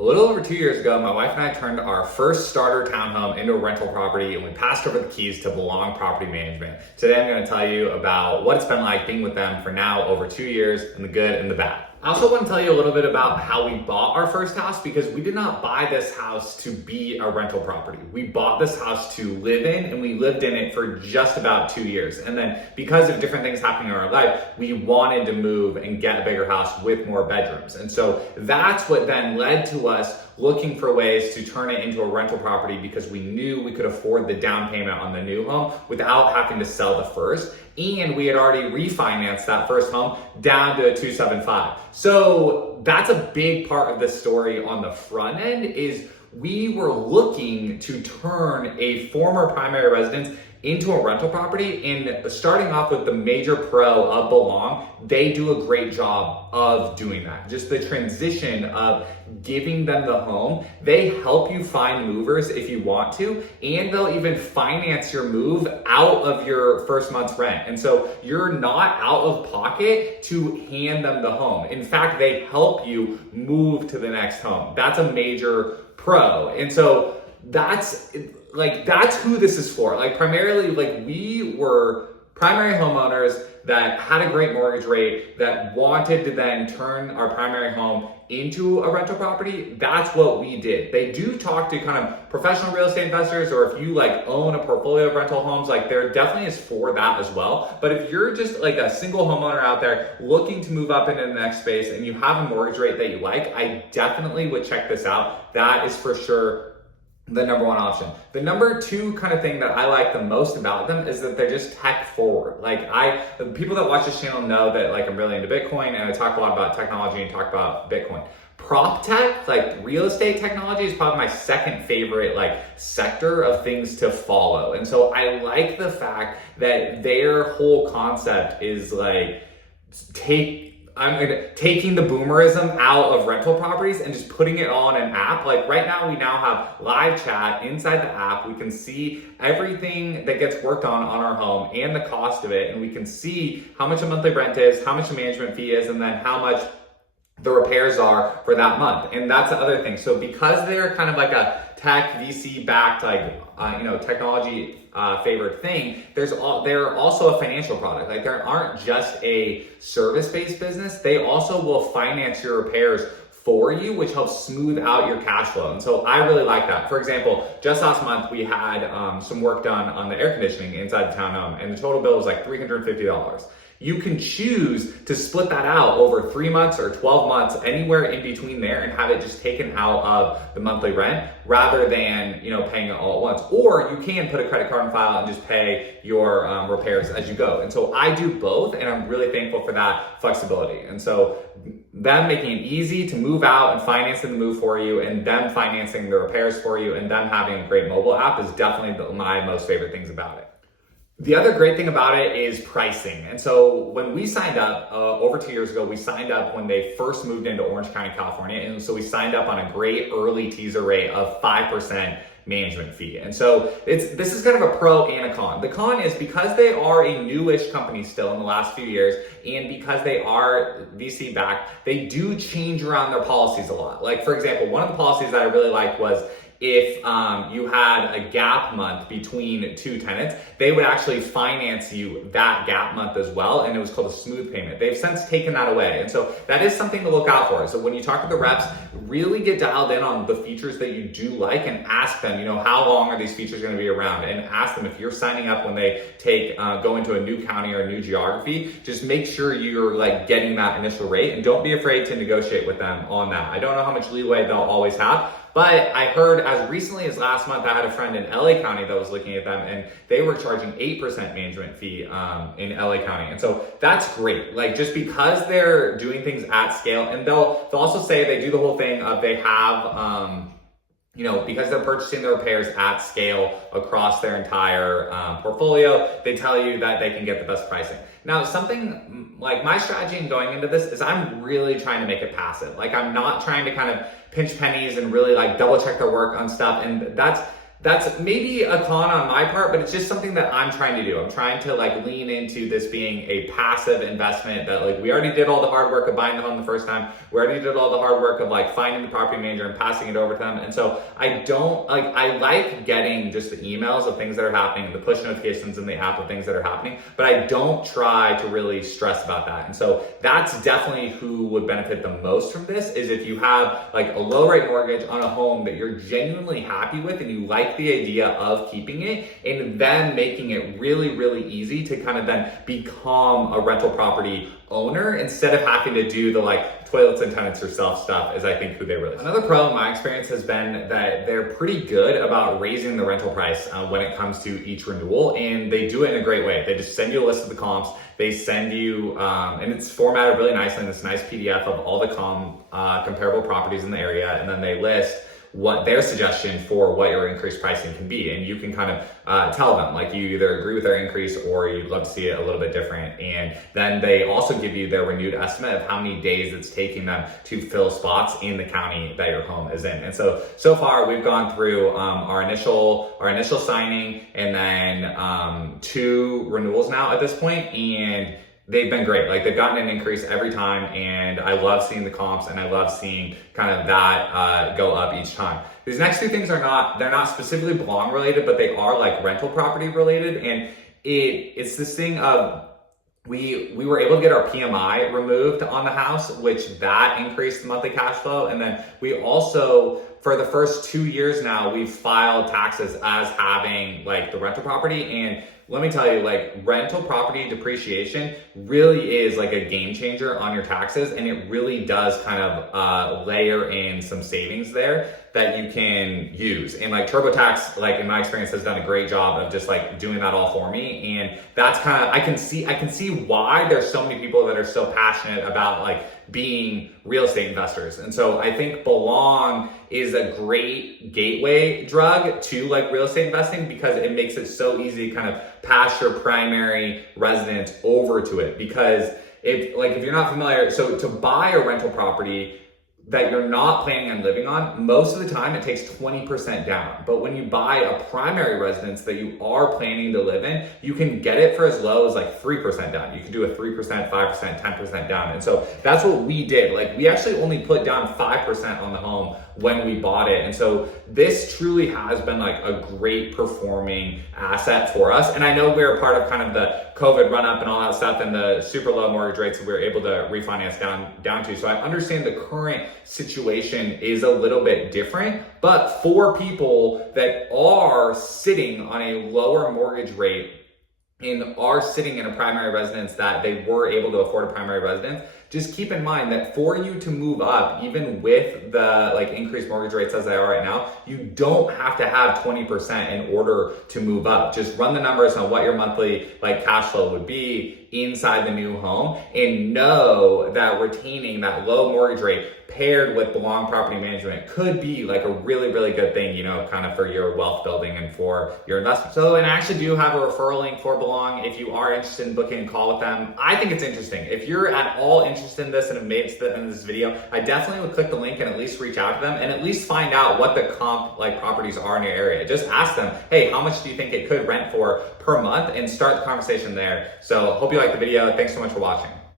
A little over 2 years ago, my wife and I turned our first starter townhome into a rental property, and we passed over the keys to Belong Property Management. Today, I'm going to tell you about what it's been like being with them for now over 2 years, and the good and the bad. I also want to tell you a little bit about how we bought our first house, because we did not buy this house to be a rental property. We bought this house to live in, and we lived in it for just about 2 years. And then because of different things happening in our life, we wanted to move and get a bigger house with more bedrooms. And so that's what then led to us looking for ways to turn it into a rental property, because we knew we could afford the down payment on the new home without having to sell the first. And we had already refinanced that first home down to a 275. So that's a big part of the story on the front end, is we were looking to turn a former primary residence into a rental property. And starting off with the major pro of Belong, they do a great job of doing that. Just the transition of giving them the home. They help you find movers if you want to, and they'll even finance your move out of your first month's rent. And so you're not out of pocket to hand them the home. In fact, they help you move to the next home. That's a major pro. And so that's who this is for. Primarily, we were primary homeowners that had a great mortgage rate, that wanted to then turn our primary home into a rental property. That's what we did. They do talk to kind of professional real estate investors, or if you own a portfolio of rental homes, there definitely is for that as well. But if you're just a single homeowner out there looking to move up into the next space and you have a mortgage rate that you like, I definitely would check this out. That is for sure the number one option. The number two kind of thing that I like the most about them is that they're just tech forward. The people that watch this channel know that I'm really into Bitcoin, and I talk a lot about technology and talk about Bitcoin. Prop tech, real estate technology, is probably my second favorite sector of things to follow. And so I like the fact that their whole concept is taking the boomerism out of rental properties and just putting it all in an app. Right now, we now have live chat inside the app. We can see everything that gets worked on our home and the cost of it. And we can see how much a monthly rent is, how much a management fee is, and then how much the repairs are for that month. And that's the other thing. So because they're kind of a tech VC backed, technology favored thing, they're also a financial product. They aren't just a service-based business. They also will finance your repairs for you, which helps smooth out your cash flow. And so I really like that. For example, just last month, we had some work done on the air conditioning inside the townhome, and the total bill was $350. You can choose to split that out over 3 months or 12 months, anywhere in between there, and have it just taken out of the monthly rent rather than, paying it all at once. Or you can put a credit card on file and just pay your repairs as you go. And so I do both, and I'm really thankful for that flexibility. And so them making it easy to move out and financing the move for you, and them financing the repairs for you, and them having a great mobile app is definitely my most favorite things about it. The other great thing about it is pricing. And so when we signed up over 2 years ago, we signed up when they first moved into Orange County, California. And so we signed up on a great early teaser rate of 5% management fee. And so this is kind of a pro and a con. The con is because they are a newish company still in the last few years, and because they are VC backed, they do change around their policies a lot. For example, one of the policies that I really liked was if you had a gap month between two tenants, they would actually finance you that gap month as well, and it was called a smooth payment. They've since taken that away, and so that is something to look out for. So when you talk to the reps, really get dialed in on the features that you do like, and ask them, how long are these features going to be around, and ask them if you're signing up when they go into a new county or a new geography. Just make sure you're getting that initial rate, and don't be afraid to negotiate with them on that. I don't know how much leeway they'll always have, but I heard as recently as last month, I had a friend in LA County that was looking at them, and they were charging 8% management fee in LA County. And so that's great. Just because they're doing things at scale, and they'll also say they do the whole thing of they have, because they're purchasing the repairs at scale across their entire portfolio, they tell you that they can get the best pricing. Now, something my strategy in going into this is I'm really trying to make it passive. I'm not trying to kind of pinch pennies and really double check their work on stuff. And that's that's maybe a con on my part, but it's just something that I'm trying to do. I'm trying to like lean into this being a passive investment that like we already did all the hard work of buying the home the first time. We already did all the hard work of like finding the property manager and passing it over to them. And so I like getting just the emails of things that are happening, the push notifications in the app of things that are happening, but I don't try to really stress about that. And so that's definitely who would benefit the most from this, is if you have like a low rate mortgage on a home that you're genuinely happy with and you like the idea of keeping it, and then making it really, really easy to kind of then become a rental property owner instead of having to do the like toilets and tenants yourself stuff, is I think who they really are. Another pro in my experience has been that they're pretty good about raising the rental price when it comes to each renewal, and they do it in a great way. They just send you a list of the comps. They send you, and it's formatted really nicely in this nice PDF of all the comparable properties in the area, and then they list what their suggestion for what your increased pricing can be. And you can kind of tell them, like, you either agree with their increase or you'd love to see it a little bit different. And then they also give you their renewed estimate of how many days it's taking them to fill spots in the county that your home is in. And so far we've gone through our initial signing and then 2 renewals now at this point, and they've been great. Like, they've gotten an increase every time, and I love seeing the comps, and I love seeing kind of that go up each time. These next 2 things they're not specifically belong related, but they are like rental property related, and it's this thing of we were able to get our PMI removed on the house, which that increased the monthly cash flow, and then we also, for the first 2 years now, we've filed taxes as having like the rental property. And let me tell you, like, rental property depreciation really is like a game changer on your taxes, and it really does kind of layer in some savings there that you can use. And like TurboTax, like in my experience, has done a great job of just like doing that all for me. And that's kind of, I can see why there's so many people that are so passionate about like being real estate investors. And so I think Belong is a great gateway drug to like real estate investing, because it makes it so easy to kind of pass your primary residence over to it. Because if you're not familiar, so to buy a rental property that you're not planning on living on, most of the time it takes 20% down. But when you buy a primary residence that you are planning to live in, you can get it for as low as like 3% down. You can do a 3%, 5%, 10% down. And so that's what we did. Like, we actually only put down 5% on the home when we bought it. And so this truly has been like a great performing asset for us. And I know we're a part of kind of the COVID run up and all that stuff, and the super low mortgage rates that we were able to refinance down to. So I understand the current situation is a little bit different, but for people that are sitting on a lower mortgage rate and are sitting in a primary residence that they were able to afford a primary residence, just keep in mind that for you to move up, even with the like increased mortgage rates as they are right now, you don't have to have 20% in order to move up. Just run the numbers on what your monthly like cash flow would be inside the new home, and know that retaining that low mortgage rate paired with Belong Property Management could be like a really, really good thing, you know, kind of for your wealth building and for your investment. So, and I actually do have a referral link for Belong if you are interested in booking a call with them. I think it's interesting. If you're at all interested in this and have made it to the end of this video, I definitely would click the link and at least reach out to them and at least find out what the comp like properties are in your area. Just ask them, hey, how much do you think it could rent for per month, and start the conversation there. So hope you liked the video. Thanks so much for watching.